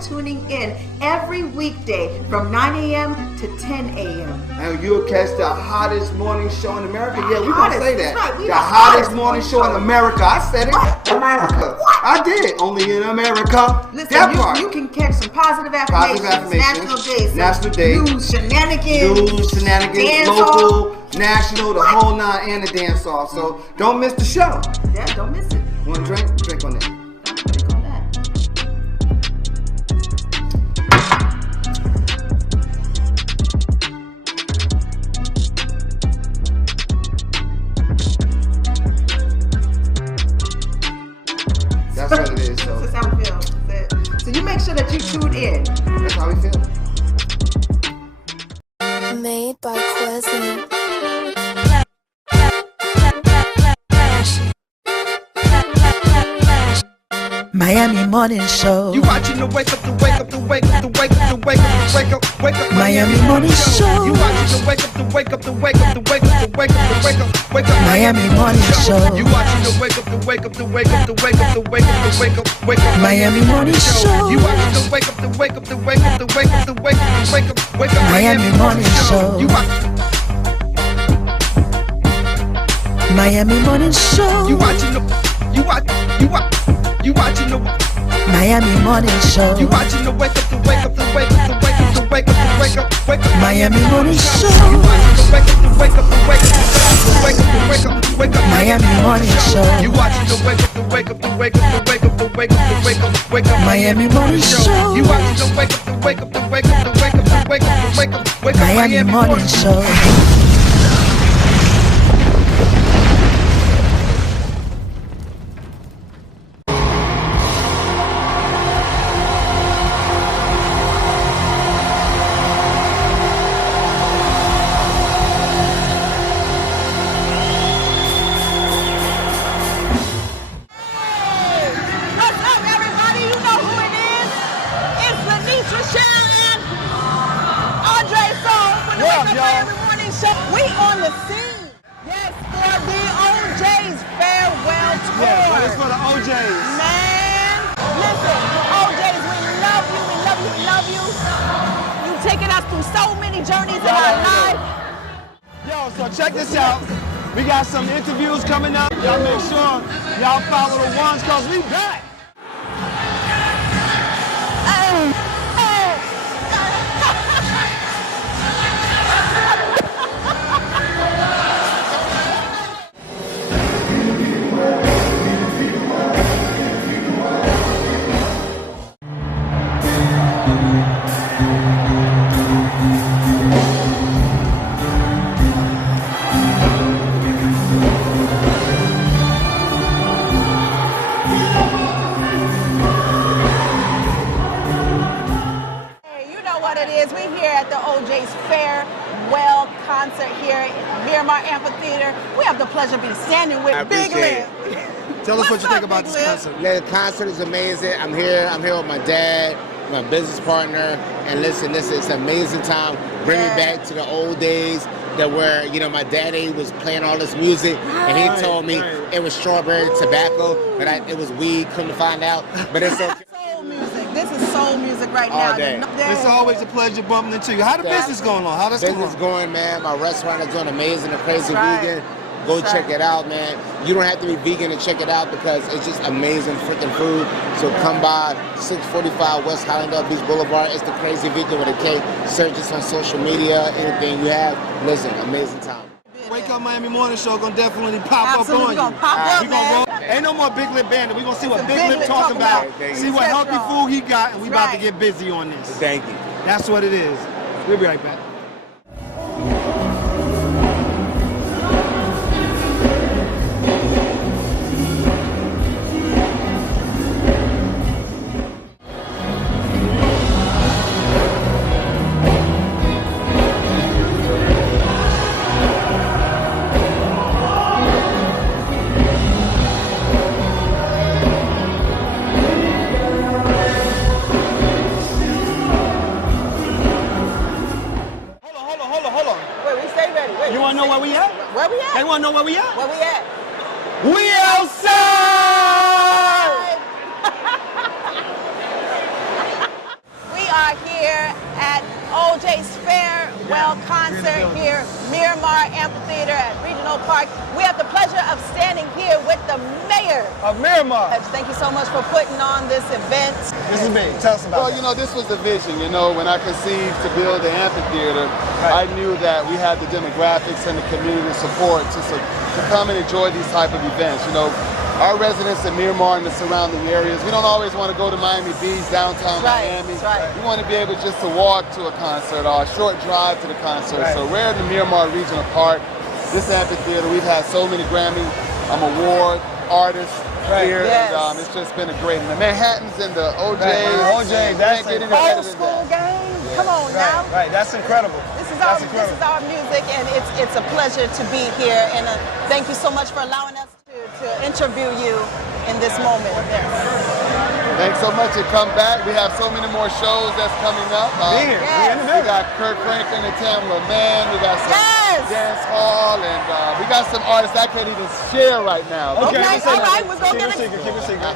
tuning in every weekday from 9 a.m. to 10 a.m. And you'll catch the hottest morning show in America. Yeah, we're going to say that. Right, the hottest morning show in America. I said it. America. What? I did. Only in America. Listen, you can catch some positive affirmations. National days. News, shenanigans. Local, national, the whole nine, and the dance off. So don't miss the show. Yeah, don't miss it. Want to drink? Drink on that. Drink on that. That's what it is. So that's how we feel. So you make sure that you tune in. That's how we feel. Made by Quezzy. Miami Morning Show. You watching the wake up, the wake up, the wake up, the wake up, the wake up, the wake up, wake up. Miami Morning Show. You watching the wake up, the wake up, the wake up, the wake up, the wake up, the wake up, wake up. Miami Morning Show. You watching the wake up, the wake up, the wake up, the wake up, the wake up, the wake up, wake up. Miami Morning Show. You watching the wake up, the wake up, the wake up, the wake up, the wake up, the wake up, wake up. Miami Morning Show. You Miami Morning Show. You watching the you watching the Miami Morning Show. You watching the wake up, the wake up, the wake up, the wake up, the wake up, the wake up, wake up. Miami Morning Show. You watching the wake up, the wake up, the wake up, the wake up, the wake up, the wake up. Miami Morning Show. You watching the wake up, the wake up, the wake up, the wake up, the wake up, the wake up, wake up. Miami Morning Show. You watching the wake up, the wake up, the wake up, the wake up, the wake up, the wake up, wake up. Miami Morning Show. We on the scene. Yes, for the OJ's farewell tour. Yeah, it's for the OJ's. Man, listen, OJ's, we love you, we love you, we love you. You've taken us through so many journeys in our life. Yo, so check this out. We got some interviews coming up. Y'all make sure y'all follow the ones, cause we back. Concert here at Miramar Amphitheater. We have the pleasure of being standing with Big Lip. Tell us what you think about this concert. The concert is amazing. I'm here with my dad, my business partner, and listen, this is an amazing time. Bring me back to the old days that where, my daddy was playing all this music, and he told me it was strawberry tobacco, but it was weed, couldn't find out, but it's okay. Soul music. This is soul music right All now. day. It's always a pleasure bumping into you. How the business going on? How that's business going, man. My restaurant is doing amazing. The Crazy That's Vegan. Go check it out, man. You don't have to be vegan to check it out because it's just amazing freaking food. So come by 645 West Highlander Beach Boulevard. It's the Crazy Vegan with a K. Search us on social media, anything you have. Listen, amazing time. Wake Up Miami Morning Show gonna definitely pop Absolutely up on you. Gonna pop up, we gonna man. roll. Ain't no more Big Lip Bandit. We gonna see what It's Big Lip talking about. See what healthy food he got, and we about to get busy on this. Thank you. That's what it is. We'll be right back. You wanna know where we at? Where we at? They wanna know where we at? Where we at? We outside! OJ's Farewell concert here, Miramar Amphitheater at Regional Park. We have the pleasure of standing here with the mayor of Miramar. Thank you so much for putting on this event. This is me. Tell us about Well, this was the vision. When I conceived to build the amphitheater, I knew that we had the demographics and the community support to come and enjoy these type of events. Our residents in Miramar and the surrounding areas, we don't always want to go to Miami Beach, downtown Miami. We want to be able just to walk to a concert or a short drive to the concert. So we're in the Miramar Regional Park. This amphitheater, we've had so many Grammy award artists here, and it's just been a great. And the Manhattans and the OJs, that's old school game. Come on now. Right, that's incredible. This is our music, and it's a pleasure to be here. And thank you so much for allowing us to interview you in this moment. Thanks so much, and come back. We have so many more shows that's coming up. We got Kirk Franklin and Tamla Mann. We got some dance hall, and we got some artists I can't even share right now. Okay, all right, we're going to get it. Keep it secret.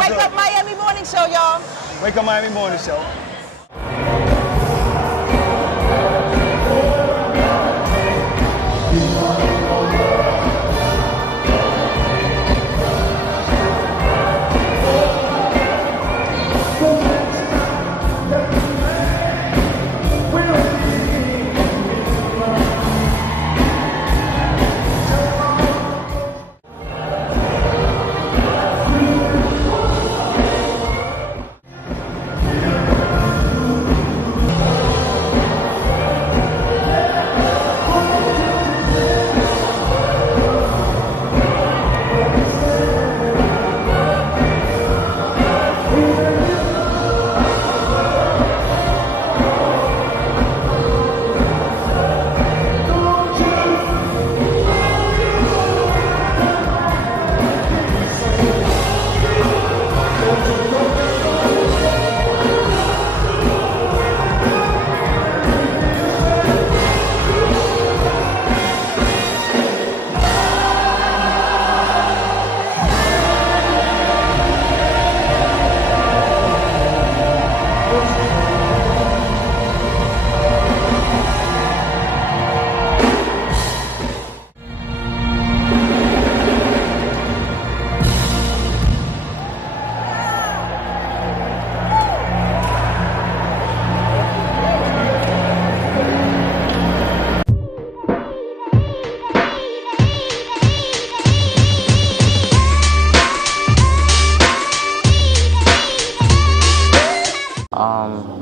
Wake Up Miami Morning Show, y'all. Wake Up Miami Morning Show.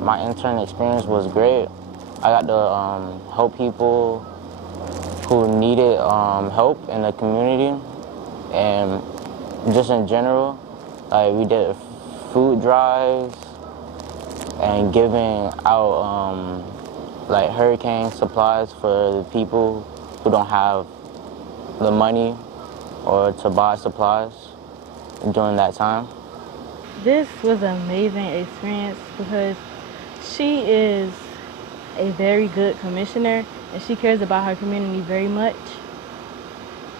My intern experience was great. I got to help people who needed help in the community, and just in general, we did food drives and giving out hurricane supplies for the people who don't have the money or to buy supplies during that time. This was an amazing experience because she is a very good commissioner and she cares about her community very much.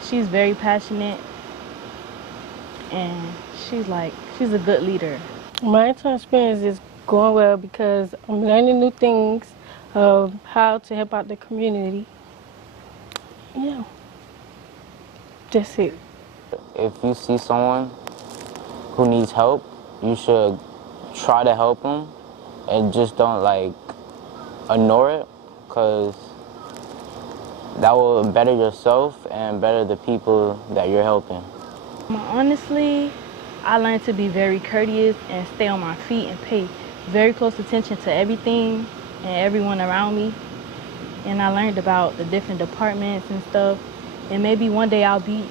She's very passionate and she's a good leader. My intern experience is going well because I'm learning new things of how to help out the community. Yeah, that's it. If you see someone who needs help, you should try to help them and just don't ignore it, because that will better yourself and better the people that you're helping. Honestly, I learned to be very courteous and stay on my feet and pay very close attention to everything and everyone around me. And I learned about the different departments and stuff. And maybe one day I'll be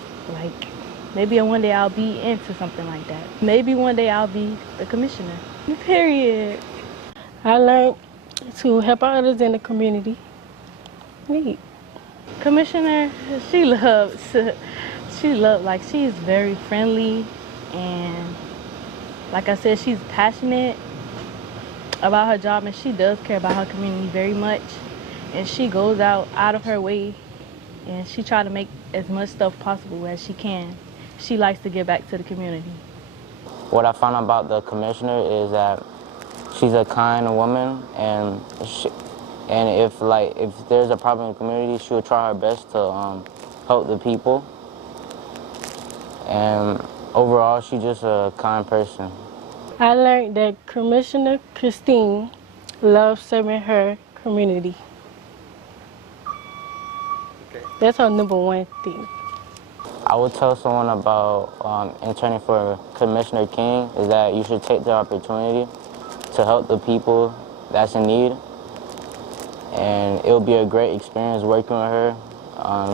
into something like that. Maybe one day I'll be the commissioner. Period. I learned to help out others in the community. Neat. Commissioner, she's very friendly, and like I said, she's passionate about her job, and she does care about her community very much. And she goes out of her way, and she tries to make as much stuff possible as she can. She likes to give back to the community. What I found about the commissioner is that she's a kind woman, and And if there's a problem in the community, she'll try her best to help the people. And overall, she's just a kind person. I learned that Commissioner Christine loves serving her community. That's her #1 thing. I would tell someone about interning for Commissioner King is that you should take the opportunity to help the people that's in need. And it'll be a great experience working with her.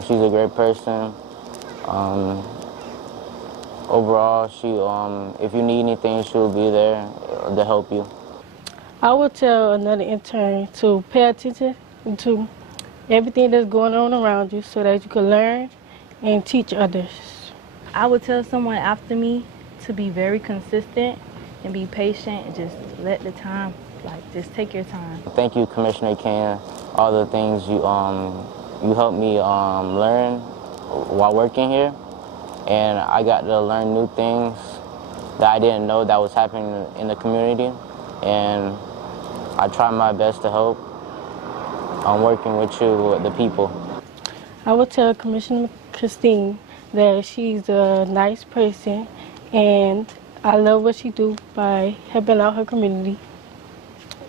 She's a great person. Overall, if you need anything, she'll be there to help you. I would tell another intern to pay attention to everything that's going on around you so that you can learn and teach others. I would tell someone after me to be very consistent and be patient and just let the time, just take your time. Thank you, Commissioner King. All the things you helped me learn while working here. And I got to learn new things that I didn't know that was happening in the community. And I try my best to help. I'm working with you, the people. I would tell Commissioner Christine that she's a nice person and I love what she do by helping out her community.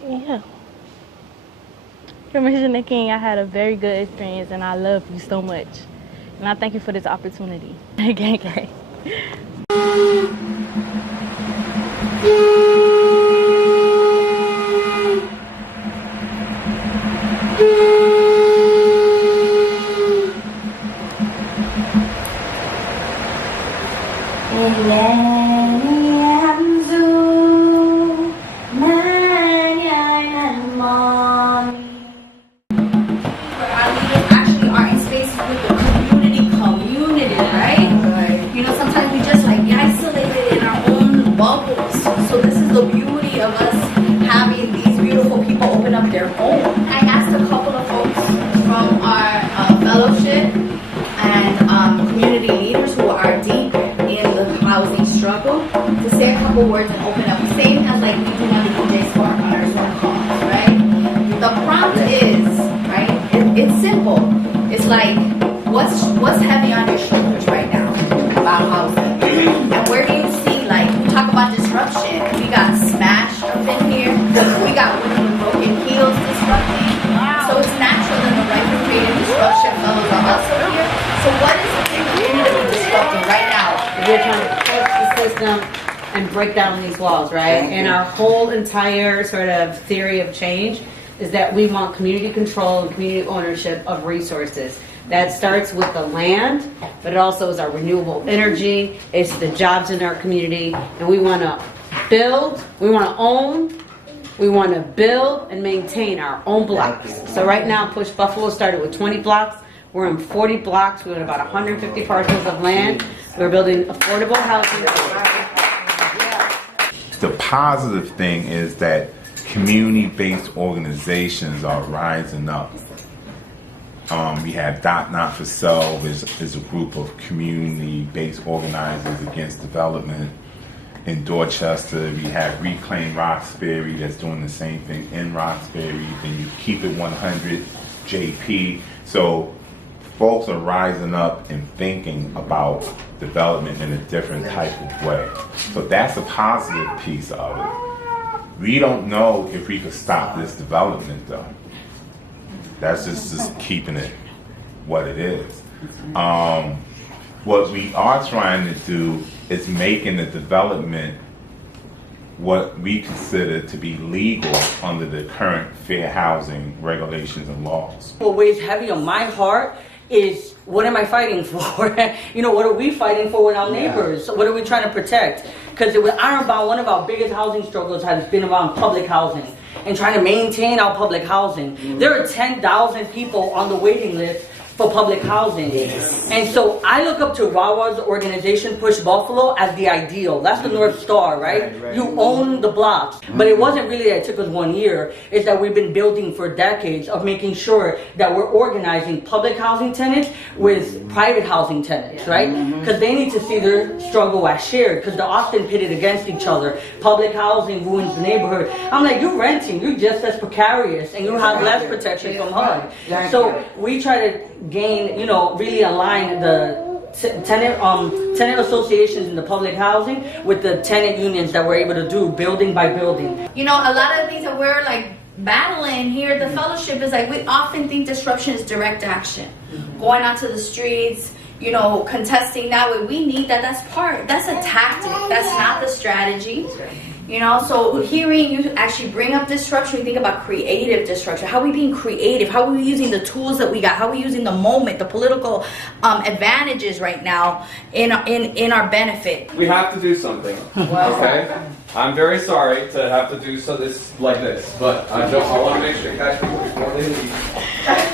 Yeah. Commissioner King, I had a very good experience and I love you so much. And I thank you for this opportunity. Gang, gang. Words and open up, same as like we do on the DJ Spark on our Zoom calls, right? The prompt is, right, it's simple. It's like, what's heavy on your shoulders right now about housing? And where do you see, like, we talk about disruption. We got smashed up in here. We got women with broken heels disrupting. So it's natural that the right for creative disruption fellows are also here. So what is the community disrupting right now? We're trying to fix the system and break down these walls, right? And our whole entire sort of theory of change is that we want community control and community ownership of resources. That starts with the land, but it also is our renewable energy, it's the jobs in our community, and we want to build, we want to own, we want to build and maintain our own blocks. So right now, Push Buffalo started with 20 blocks. We're in 40 blocks. We're in about 150 parcels of land. We're building affordable housing. The positive thing is that community-based organizations are rising up. We have Not for Self is a group of community-based organizers against development. In Dorchester, we have Reclaim Roxbury that's doing the same thing in Roxbury. Then you Keep It 100, JP. So folks are rising up and thinking about development in a different type of way. So that's a positive piece of it. We don't know if we could stop this development though. That's just keeping it what it is. What we are trying to do is making the development what we consider to be legal under the current fair housing regulations and laws. What weighs heavy on my heart is, what am I fighting for? You know, what are we fighting for with our neighbors? What are we trying to protect? Because with Ironbound, one of our biggest housing struggles has been around public housing and trying to maintain our public housing. There are 10,000 people on the waiting list for public housing. And so I look up to Wawa's organization, Push Buffalo, as the ideal. That's the North Star, right? You own the blocks. But it wasn't really that it took us 1 year. It's that we've been building for decades of making sure that we're organizing public housing tenants with private housing tenants, right? Because they need to see their struggle as shared, because they're often pitted against each other. Public housing ruins the neighborhood. I'm like, you're renting, you're just as precarious, and you have less protection from HUD. So we try to gain, you know, really align the tenant associations in the public housing with the tenant unions that we're able to do building by building. You know, a lot of the things that we're like battling here at the fellowship is like, we often think disruption is direct action. Going out to the streets, you know, contesting that way. We need that. That's a tactic. That's not the strategy. You know, so hearing you actually bring up disruption, we think about creative disruption. How are we being creative? How are we using the tools that we got? How are we using the moment, the political advantages right now in our benefit? We have to do something. Okay? I'm very sorry to have to do this like this, but I want to make sure you catch people before they leave.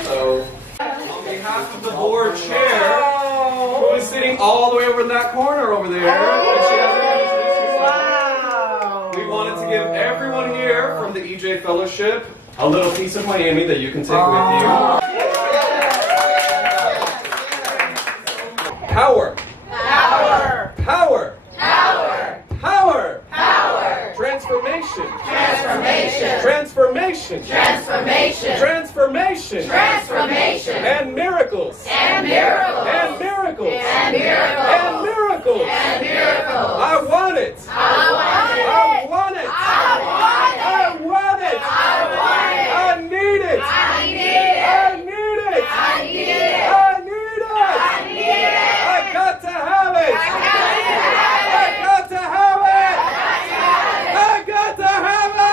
So, on behalf of the board chair, who is sitting all the way over in that corner over there, and she hasn't introduced herself. We wanted to give everyone here from the EJ Fellowship a little piece of Miami that you can take with you. Power. Power. Power. Power. Power. Power. Transformation. Transformation. Transformation. Transformation. Transformation. Transformation. And miracles. And miracles. And miracles. And miracles. And miracles. And miracles. I want it. I want it. I want it. I want it. I want it. I want it. I need it. I need it. I need it. I need it. I need it. I need it. I got to have it. I got to have it. I got to have it.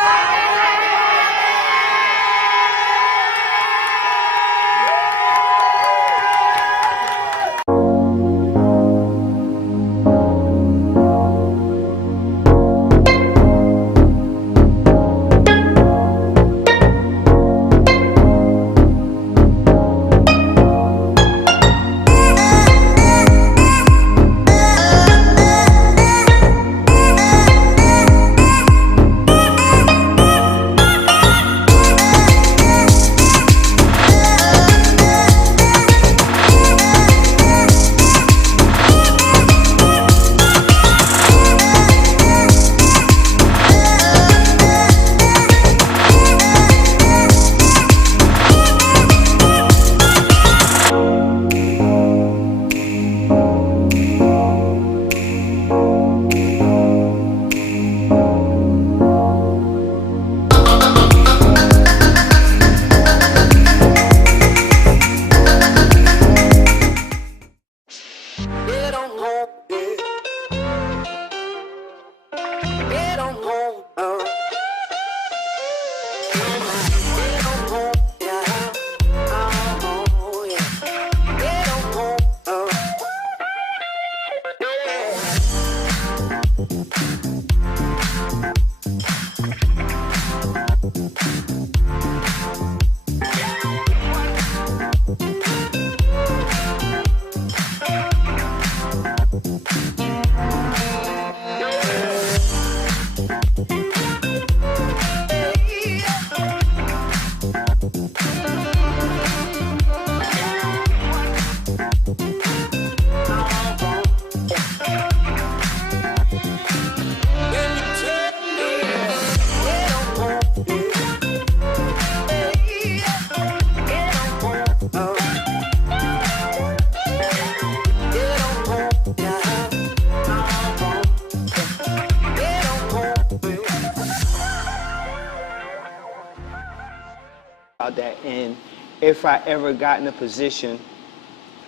That, and if I ever got in a position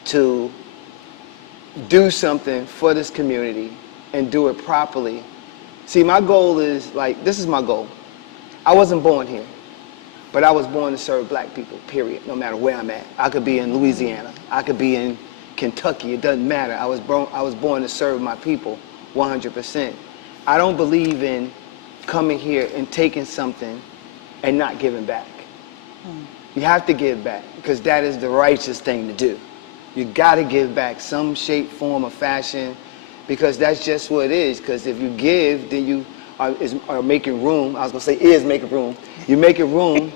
to do something for this community and do it properly. See, my goal is, like, this is my goal. I wasn't born here, but I was born to serve black people, period, no matter where I'm at. I could be in Louisiana, I could be in Kentucky, it doesn't matter. I was born to serve my people 100%. I don't believe in coming here and taking something and not giving back. You have to give back because that is the righteous thing to do. You got to give back some shape, form, or fashion because that's just what it is. Because if you give, then you are making room. I was going to say is making room. You're making room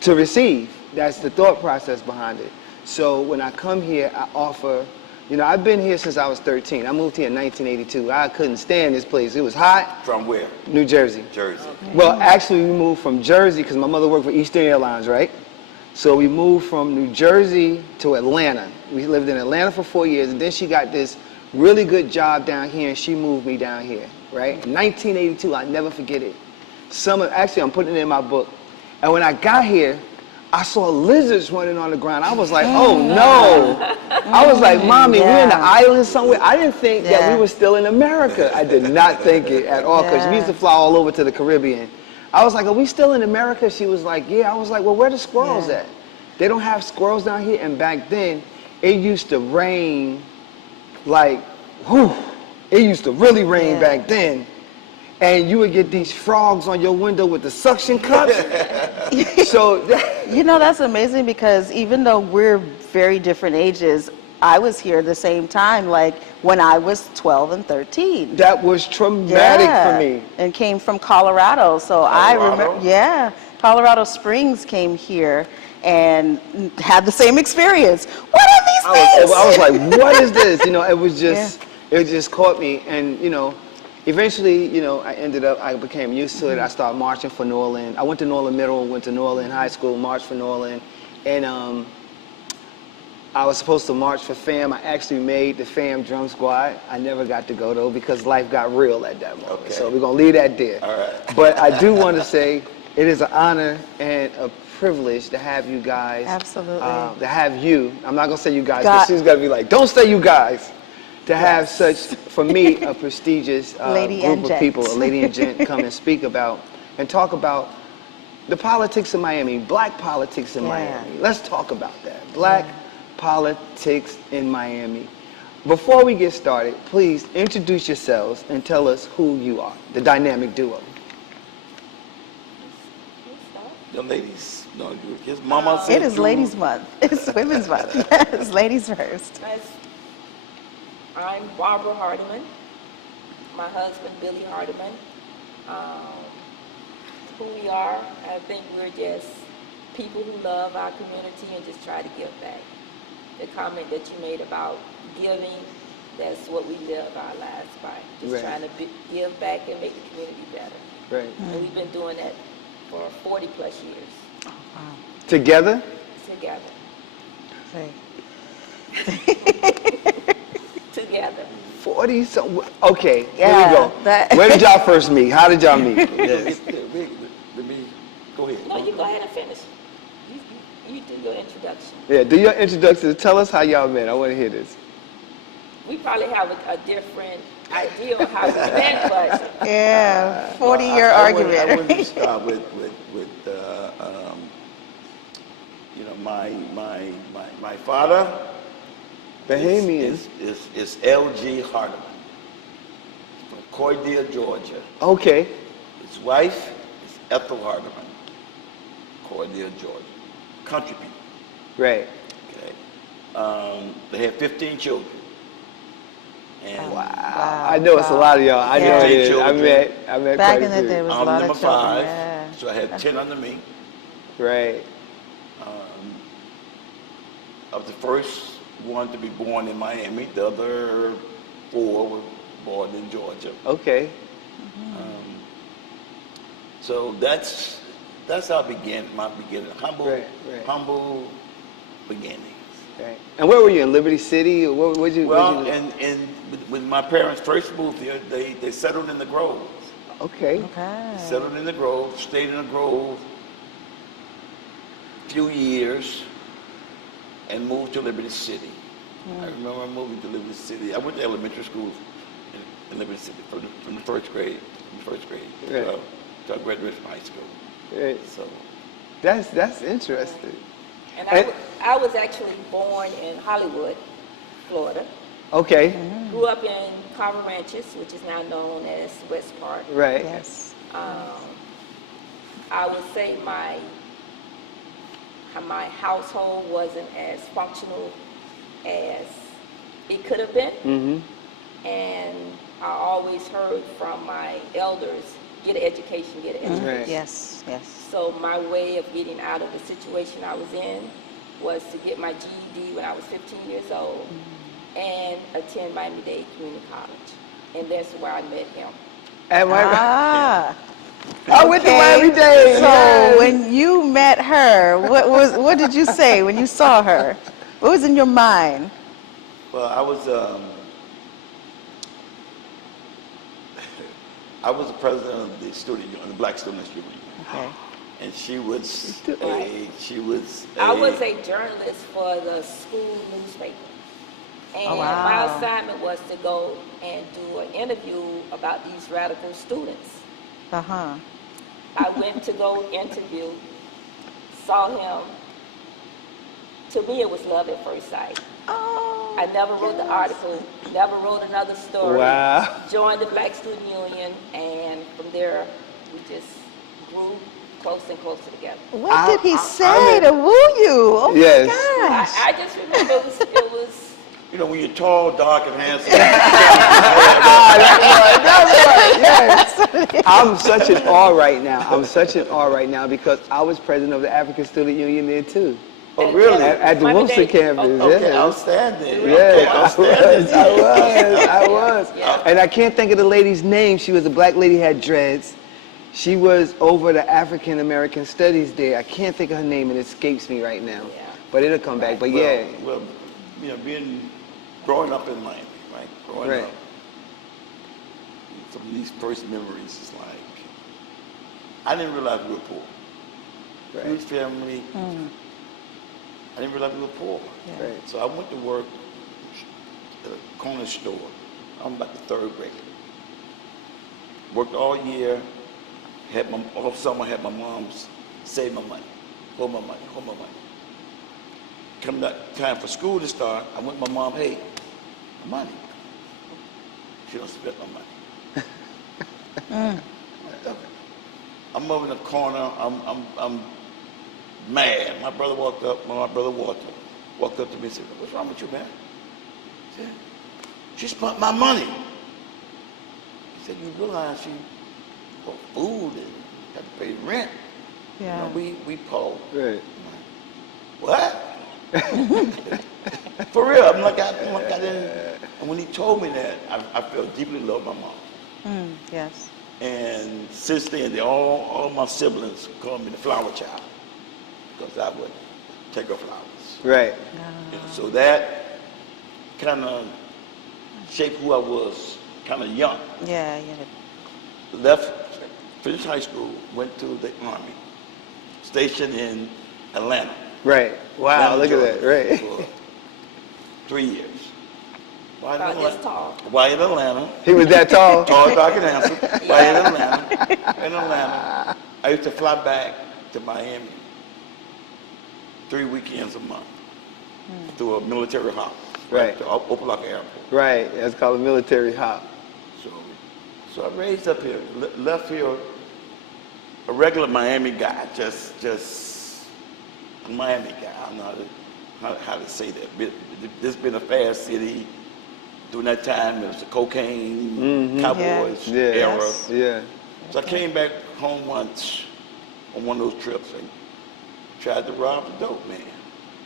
to receive. That's the thought process behind it. So when I come here, I offer, you know, I've been here since I was 13. I moved here in 1982. I couldn't stand this place. It was hot. From where? New Jersey. Jersey. Well, actually, we moved from Jersey because my mother worked for Eastern Airlines, right? So we moved from New Jersey to Atlanta. We lived in Atlanta for 4 years, and then she got this really good job down here, and she moved me down here, right? 1982, I never forget it. Actually, I'm putting it in my book. And when I got here, I saw lizards running on the ground. I was like, oh no. I was like, Mommy, we're in the island somewhere. I didn't think that we were still in America. I did not think it at all because we used to fly all over to the Caribbean. I was like, are we still in America? She was like, yeah. I was like, well, where are the squirrels at? They don't have squirrels down here. And back then, it used to rain like, whew. It used to really rain back then. And you would get these frogs on your window with the suction cups. So, you know, that's amazing because even though we're very different ages, I was here the same time, like when I was 12 and 13. That was traumatic for me. And came from Colorado. So I remember, Colorado Springs came here and had the same experience. What are these things? I was like, what is this? You know, it was just, it just caught me. And, you know, eventually, you know, I became used to it. I started marching for New Orleans. I went to New Orleans Middle, went to New Orleans High School, marched for New Orleans. And I was supposed to march for FAM. I actually made the FAM drum squad. I never got to go though because life got real at that moment. Okay. So we're gonna leave that there. All right. But I do want to say it is an honor and a privilege to have you guys. Absolutely. To have you. I'm not gonna say you guys because she's gonna be like, don't say you guys. To have such, for me, a prestigious group of people, a lady and gent, come and speak about and talk about the politics of Miami, black politics in Miami. Let's talk about that. Black politics in Miami. Before we get started, please introduce yourselves and tell us who you are, the dynamic duo. The ladies, no, his mama said it is Ladies Month. It's Women's Month. It's ladies first. I'm Barbara Hardiman. My husband, Billy Hardiman. Who we are, I think we're just people who love our community and just try to give back. The comment that you made about giving, that's what we live our lives by. Just trying to give back and make the community better. Right. And we've been doing that for 40 plus years. Oh, wow. Together? Together. Together. 40 something. Okay, here we go. Where did y'all first meet? How did y'all meet? Yes. Let me go ahead. No, you go ahead and finish. You do your introduction. Yeah, do your introduction. Tell us how y'all met. I want to hear this. We probably have a different idea of how we met, but 40-year argument. I want to start with you know, my father. Bahamian is L.G. Hardiman from Cordia, Georgia. Okay. His wife is Ethel Hardiman, Cordia, Georgia. Country people. Right. Okay. They had 15 children. And wow. I know it's a lot of y'all. I know it is. I met back quite in the day, was a I'm lot number of children. 5, so I had 10 under me. Right. Of the first one to be born in Miami, the other 4 were born in Georgia. Okay. So that's how I began my beginning. Humble beginnings. Right. And where were you, in Liberty City? Or where'd you when my parents first moved here, they settled in the Grove. Okay. They settled in the Grove, stayed in the Grove a few years, and moved to Liberty City. I remember moving to Liberty City. I went to elementary school in Liberty City from the first grade until I graduated from high school. Right. So that's interesting. And I was actually born in Hollywood, Florida. Okay. Grew up in Carver Ranches, which is now known as West Park. Right. Yes. I would say my my household wasn't as functional as it could have been. Mm-hmm. And I always heard from my elders, get an education, get an education. Right. Yes, yes. So my way of getting out of the situation I was in was to get my GED when I was 15 years old and attend Miami-Dade Community College. And that's where I met him. At Miami. I went to Miami-Dade. So when you met her, what did you say when you saw her? What was in your mind? Well, I was the president of the student union, the Black Students Union. Okay. And she was I was a journalist for the school newspaper. And my assignment was to go and do an interview about these radical students. Uh-huh. I went to go interview, saw him. To me, it was love at first sight. Oh, I never wrote the article, never wrote another story. Wow. Joined the Black Student Union, and from there, we just grew closer and closer together. What did he say to woo you? Oh Yes. my gosh. I just remember it was you know, when you're tall, dark, and handsome. That's right, yes. I'm such in awe right now. I'm such in awe right now because I was president of the African Student Union there too. Oh, really? At the WUMMS campus. Okay, yeah. outstanding. Yeah, Okay, I was. And I can't think of the lady's name. She was a black lady, had dreads. She was over the African American studies there. I can't think of her name, and it escapes me right now. Yeah. But it'll come back. But Well, you know, growing up in Miami, right? Growing up, some of these first memories is like, I didn't realize we were poor. Right. Huge family. I didn't realize we were poor. Yeah. Right. So I went to work at a corner store. I'm about the third grade. Worked all year. All summer, had my mom's save my money, hold my money. Come that time for school to start, I went to my mom, hey, my money. She don't spend my money. I'm over in the corner, I'm mad. My brother walked up to me and said, what's wrong with you, man? I said, she spent my money. He said, you realize she bought food and had to pay rent. Yeah. You know, we poor. Right. What? For real, I'm like I didn't. And when he told me that, I felt deeply loved my mom. Yes. And since then, all my siblings call me the flower child because I would take her flowers. Right. You know, so that kind of shaped who I was, kind of young. Yeah. Finished high school, went to the Army, stationed in Atlanta. Right. Wow, look at that. Right. For 3 years. Why in Atlanta? He was that tall? Tall, dark, and handsome. Why in Atlanta? In Atlanta. I used to fly back to Miami 3 weekends a month through a military hop. Right. To Opelika Airport. Right. That's called a military hop. So I raised up here, left here a regular Miami guy, just a Miami guy. I don't know how to say that. This been a fast city. During that time, it was the cocaine, cowboys era. Yeah. So I came back home once on one of those trips and tried to rob the dope man.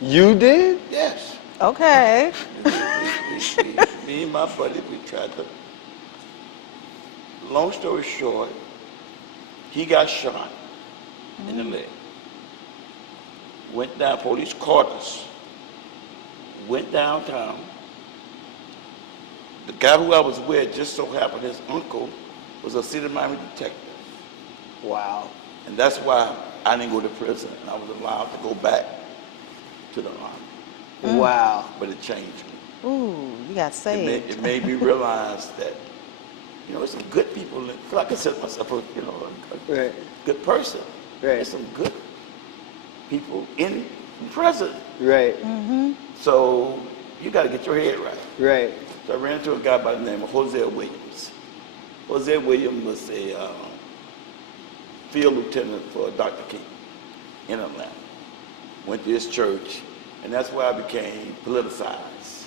You did? Yes. Okay. Me and my buddy, we tried to. Long story short, he got shot in the leg. Went down, police caught us. Went downtown. The guy who I was with just so happened his uncle was a city of Miami detective. Wow. And that's why I didn't go to prison. And I was allowed to go back to the Army. Wow. But it changed me. Ooh, you got saved. It made me realize that, you know, there's some good people. I consider myself a good person. Right. There's some good people in prison. Right. So you got to get your head right. Right. So I ran into a guy by the name of Jose Williams. Jose Williams was a field lieutenant for Dr. King in Atlanta. went to his church, and that's where I became politicized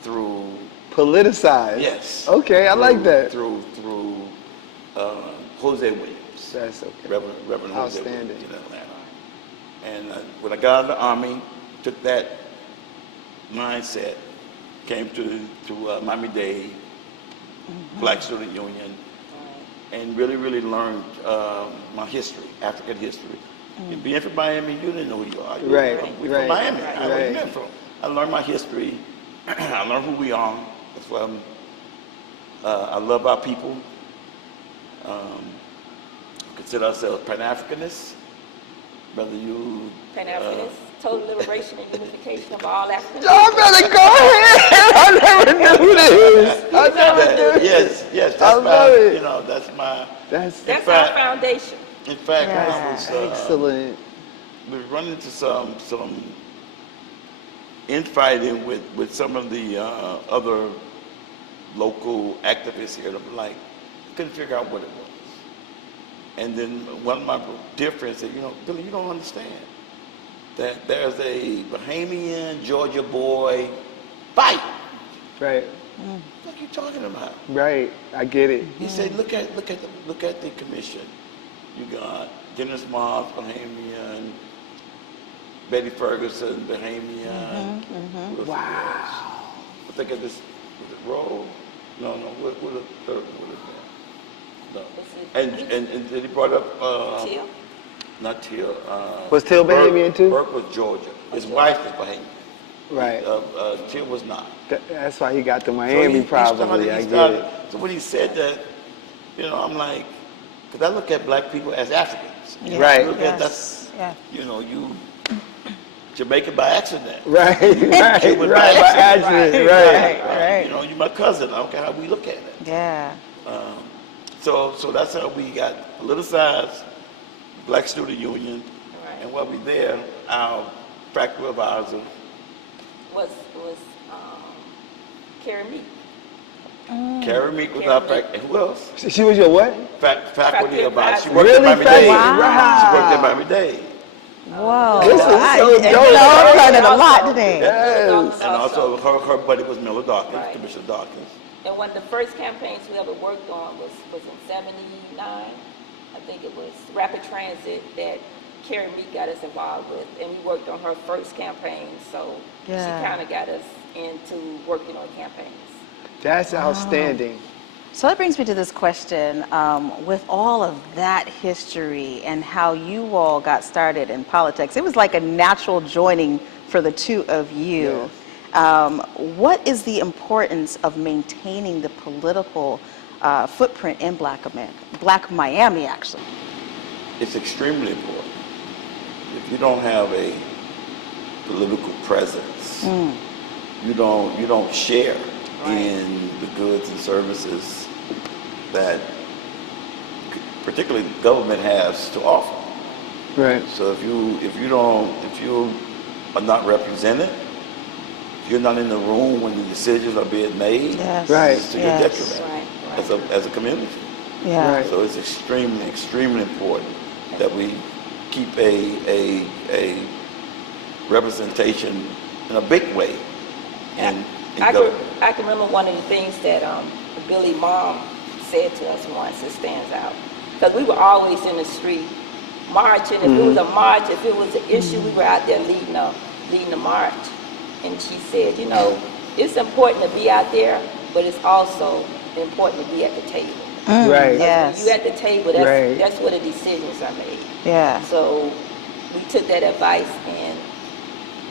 through. Politicized? Yes. Okay, I like that. Through Jose Williams. That's okay. Reverend Jose Outstanding. Williams in Atlanta. And when I got out of the Army, took that mindset, came to Miami-Dade, Black Student Union, and really learned my history, African history. And being from Miami, you didn't know who you are. Right, We're from Miami. I know where you're from. I learned my history. I learned who we are. That's why I love our people. Consider ourselves Pan-Africanists. Whether you Pan-Africanist, total liberation and unification of all Africans. Y'all better go ahead. I never knew this. I never knew this. Yes, that's I love it. You know, that's my. That's our foundation. In fact, I was excellent. We run into some infighting with some of the other local activists here. I'm like, couldn't figure out what it was. And then one of my dear friends said, you know, Billy, you don't understand that there's a Bahamian Georgia boy fight. Right. What are you talking about? Right. I get it. He said, look at the commission. You got Dennis Moss, Bahamian, Betty Ferguson, Bahamian. Wow. I think of this, was it Roll? No, what the third one is that? No. And he brought up, Till? Not Till. Was Till Bahamian too? Burke was Georgia. His wife was Bahamian. Right. Till was not. That's why he got to Miami probably. I get it. So when he said that, you know, I'm like, because I look at black people as Africans. Yeah. Right. Look at that's, you know, you Jamaican by accident. Right, Cuban by accident. Right. You know, you're my cousin. I don't care how we look at it. Yeah. So that's how we got politicized, Black Student Union, and while we there, our faculty advisor was Carrie Meek. Carrie Meek was our faculty. Who else? She was your what? Faculty advisor. She worked at Miami-Dade. She worked at Miami-Dade. Whoa. This is so dope. I'm learning a lot today. Yes. And also her buddy was Miller Dawkins, Commissioner Dawkins. And one of the first campaigns we ever worked on was in '79. I think it was Rapid Transit that Carrie Meek got us involved with, and we worked on her first campaign. So she kind of got us into working on campaigns. That's outstanding. So that brings me to this question. With all of that history and how you all got started in politics, it was like a natural joining for the two of you. Yes. What is the importance of maintaining the political footprint in Black Miami, actually? It's extremely important. If you don't have a political presence, you don't share in the goods and services that particularly the government has to offer. Right. So if you are not represented, if you're not in the room when the decisions are being made, it's to your detriment as a community. Yeah. Right. So it's extremely important that we keep a representation in a big way. I can remember one of the things that Billy Mom said to us once that stands out. Because we were always in the street marching. If it was a march, if it was an issue, we were out there leading the march. And she said, you know, it's important to be out there, but it's also important to be at the table. Right. Yes. You at the table, that's where the decisions are made. Yeah. So we took that advice and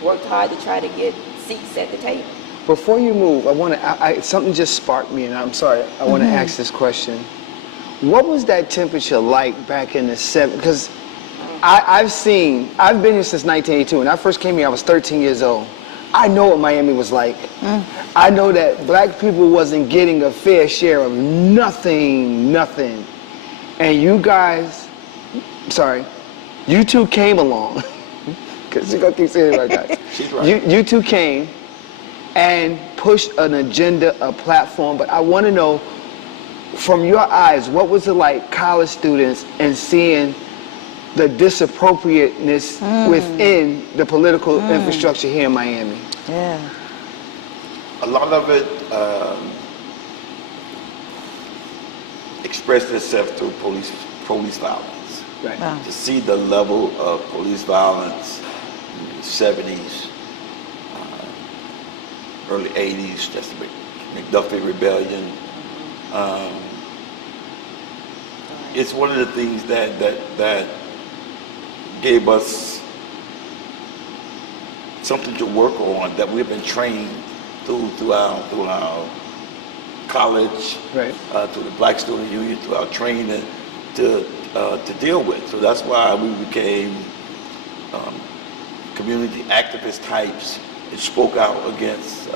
worked hard to try to get seats at the table. Before you move, I want to. Something just sparked me, and I'm sorry. I want to ask this question. What was that temperature like back in the 70s? Because I've been here since 1982. When I first came here, I was 13 years old. I know what Miami was like. I know that black people wasn't getting a fair share of nothing. And you guys, you two came along. Because she's going to keep saying it like that. She's right. You two came and pushed an agenda, a platform. But I want to know, from your eyes, what was it like, college students, and seeing the disappropriateness within the political infrastructure here in Miami? Yeah. A lot of it expressed itself through police violence. Right. Wow. To see the level of police violence in the 70s, early 80s, that's the McDuffie Rebellion. It's one of the things that gave us something to work on, that we've been trained through our college, right. Through the Black Student Union, through our training to deal with. So that's why we became community activist types and spoke out against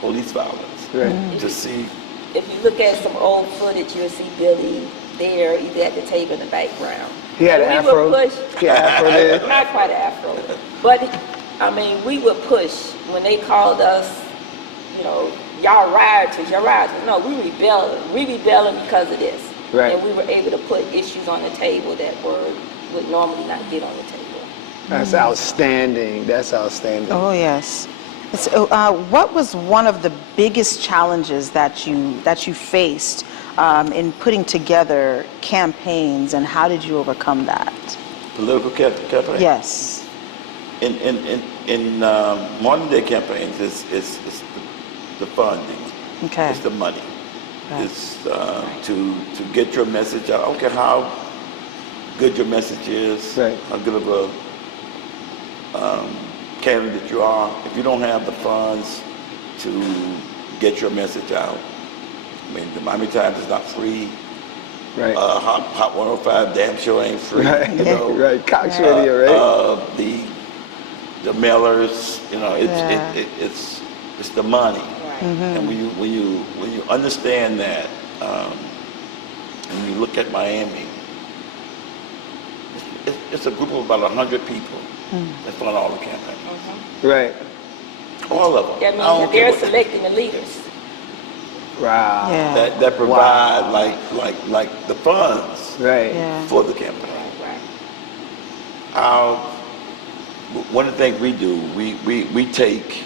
police violence. Right. To see. If you look at some old footage, you'll see Billy there, either at the table in the background. He had an afro. He had an afro there. Not quite an afro, but I mean, we would push when they called us, you know, y'all rioters. No, we rebelling because of this. Right. And we were able to put issues on the table that would normally not get on the table. That's outstanding. That's outstanding. Oh yes. What was one of the biggest challenges that you faced in putting together campaigns, and how did you overcome that? Political campaign? Yes. In modern day campaigns, it's the funding. Okay. It's the money. Right. It's to get your message out. I don't care how good your message is, right. how good of a candidate you are. If you don't have the funds to get your message out, I mean, the Miami Times is not free. Right. Hot 105 damn sure ain't free. Right. You know. Right. Cox Radio, right? The mailers, you know, it's the money. Mm-hmm. And when you understand that, and you look at Miami, it's a group of about 100 people that fund all the campaigns. Right. All of them. That means that they're selecting the leaders. Wow. Yeah. That provide like the funds right. for the campaign. One of the things we do, we take,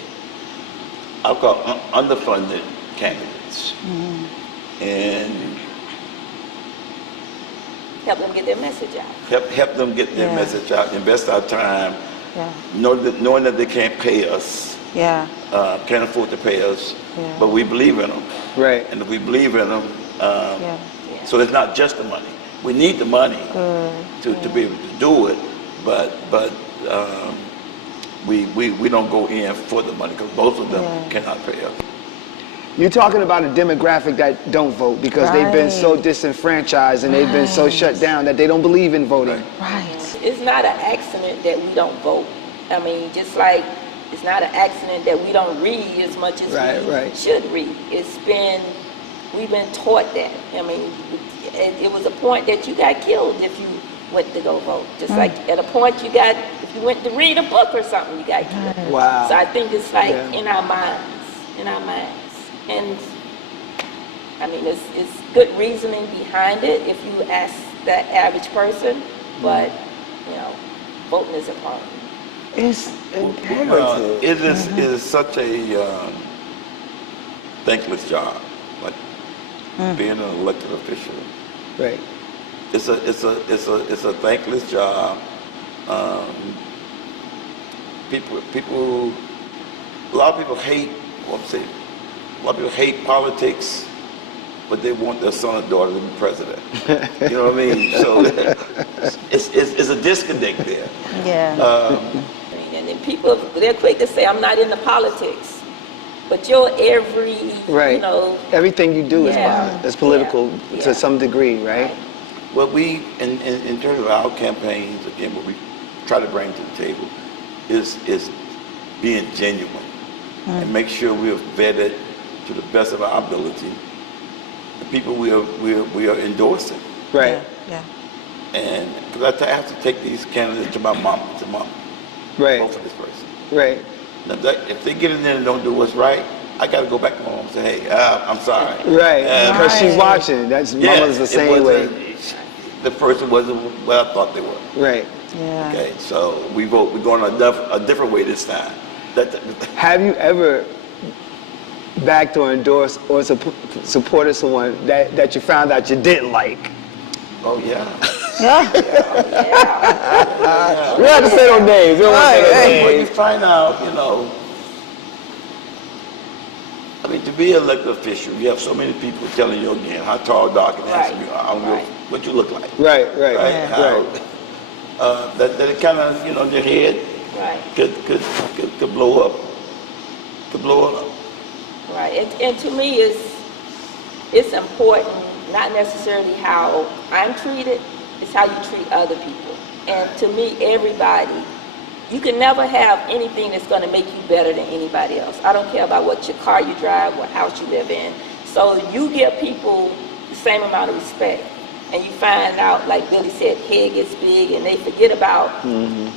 I'll call underfunded candidates and help them get their message out. Help them get their message out. Invest our time, knowing that they can't pay us. Yeah. Can't afford to pay us, but we believe in them. Right. And if we believe in them, so it's not just the money. We need the money to be able to do it, but we don't go in for the money because both of them cannot pay us. You're talking about a demographic that don't vote because they've been so disenfranchised and they've been so shut down that they don't believe in voting. Right. It's not an accident that we don't vote. I mean, just like it's not an accident that we don't read as much as we should read. We've been taught that. I mean, it was a point that you got killed if you went to go vote. Just like at a point if you went to read a book or something, you got killed. Wow. So I think it's like in our minds. And I mean, it's good reasoning behind it if you ask that average person, but you know, voting is important. It's imperative. It is such a thankless job, like being an elected official. Right. It's a thankless job. A lot of people hate. A lot of people hate politics, but they want their son or daughter to be president. You know what I mean? So it's a disconnect there. Yeah. And then people, they're quick to say, I'm not into politics. But your every, you know. Everything you do is political to some degree, right? Well, we, in terms of our campaigns, again, what we try to bring to the table is being genuine and make sure we are vetted to the best of our ability. The people we are endorsing. Right. Yeah. And because I have to take these candidates to my mom. Right. Vote for this person. Right. Now, if they get in there and don't do what's right, I got to go back to my mom and say, hey, I'm sorry. Right. Because she's watching. Mama's the same way. the person wasn't what I thought they were. Right. Yeah. Okay, so we're going a different way this time. Have you ever backed or endorsed or supported someone that you found out you didn't like? Oh yeah. We don't have to say no names. We don't want to say no When you names. find out, you know, I mean, to be an elected official, you have so many people telling you again how tall, dark, and handsome you are. I don't know what you look like. Right. How, that it kind of, you know, their head could blow up. Could blow up. Right, and to me, it's important, not necessarily how I'm treated, it's how you treat other people. And to me, everybody, you can never have anything that's going to make you better than anybody else. I don't care about what your car you drive, what house you live in. So you give people the same amount of respect. And you find out, like Billy said, head gets big and they forget about